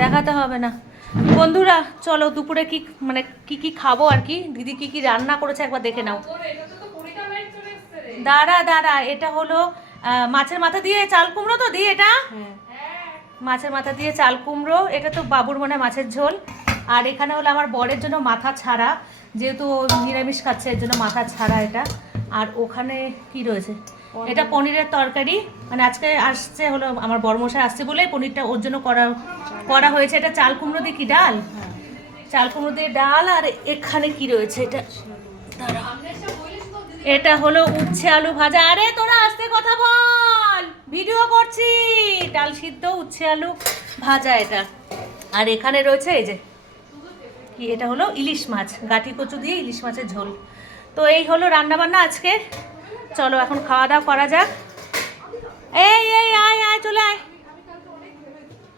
দেখাতে হবে না। বন্ধুরা চলো দুপুরে কি মানে কি খাবো আর কি, দিদি কি রান্না করেছে একবার দেখে নাও। দাঁড়া দাঁড়া, এটা হলো মাছের মাথা দিয়ে চাল কুমড়ো তো দি, এটা মাছের মাথা দিয়ে চাল কুমড়ো, এটা তো বাবুর মনে মাছের ঝোল। আর এখানে হলো আমার বরের জন্য মাথা ছাড়া, যেহেতু ও নিরামিষ খাচ্ছে এর জন্য মাথা ছাড়া এটা। আর ওখানে কি রয়েছে, এটা পনিরের তরকারি, মানে আজকে আসছে হলো আমার বরমশাই আসছে বলে পনিরটা ওর জন্য করা হয়েছে। এটা চাল কুমড়ো দিয়ে কি ডাল, চাল কুমড়ো দিয়ে ডাল। আর এখানে কি রয়েছে এটা, এটা হলো উচ্ছে আলু ভাজা। আরে তোরা আস্তে কথা বল, ভিডিও করছি। ডাল সিদ্ধ, উচ্ছে আলু ভাজা এটা। আর এখানে রয়েছে এই যে কি, এটা হলো ইলিশ মাছ, গাঠি কচু দিয়ে ইলিশ মাছের ঝোল। তো এই হলো রান্না বান্না আজকে। চলো এখন খাওয়া দাওয়া করা যাক। এই আয় আয় চলে আয়।